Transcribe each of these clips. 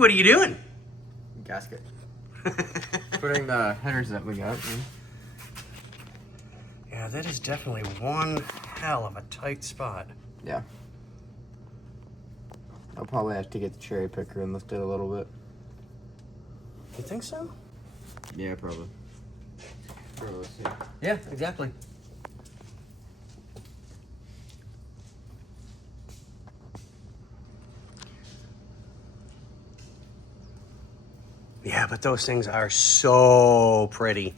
What are you doing? Gasket. Putting the headers that we got in. Yeah, that is definitely one hell of a tight spot. Yeah. I'll probably have to get the cherry picker and lift it a little bit. You think so? Yeah, probably. Yeah, exactly. Yeah, but those things are so pretty.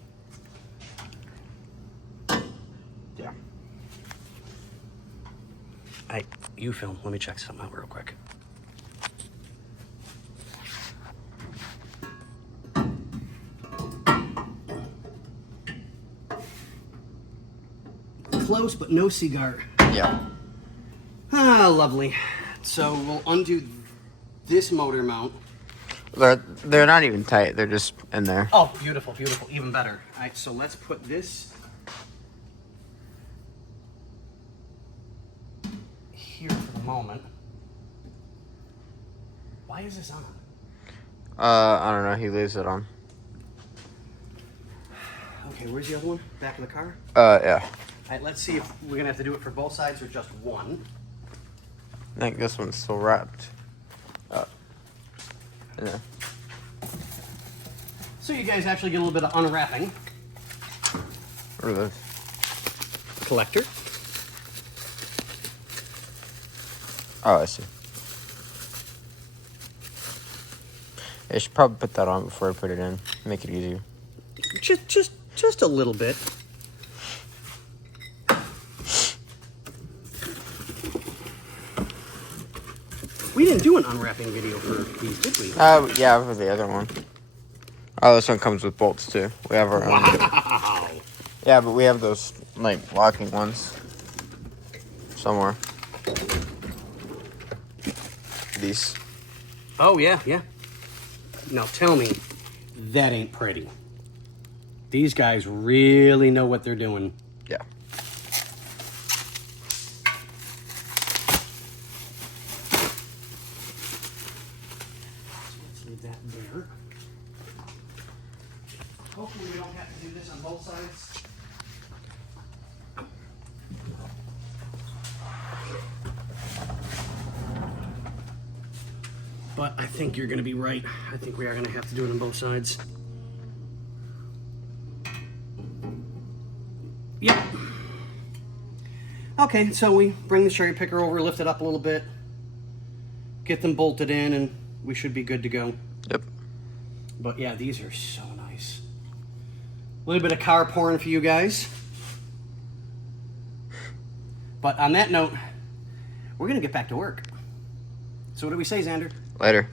Yeah. Hey, you film. Let me check something out real quick. Close, but no cigar. Yeah. Ah, lovely. So we'll undo this motor mount. They're not even tight. They're just in there. Oh, beautiful, beautiful. Even better. All right, so let's put this here for the moment. Why is this on? I don't know. He leaves it on. Okay, where's the other one? Back of the car? Yeah. All right, let's see if we're going to have to do it for both sides or just one. I think this one's still wrapped up. Yeah. So you guys actually get a little bit of unwrapping. Or the Collector. Oh, I see. I should probably put that on before I put it in. Make it easier. Just a little bit. We didn't do an unwrapping video for these, did we? Yeah, for the other one. Oh, this one comes with bolts too. We have our own. Wow. Yeah, but we have those like locking ones somewhere. These. Oh, yeah, yeah. Now tell me, that ain't pretty. These guys really know what they're doing. Yeah. Let's leave that there. Hopefully we don't have to do this on both sides. But I think you're going to be right. I think we are going to have to do it on both sides. Yep. Okay, so we bring the cherry picker over, lift it up a little bit, get them bolted in, and we should be good to go. Yep. But yeah, these are so nice. A little bit of car porn for you guys. But on that note, we're going to get back to work. So what do we say, Xander? Later.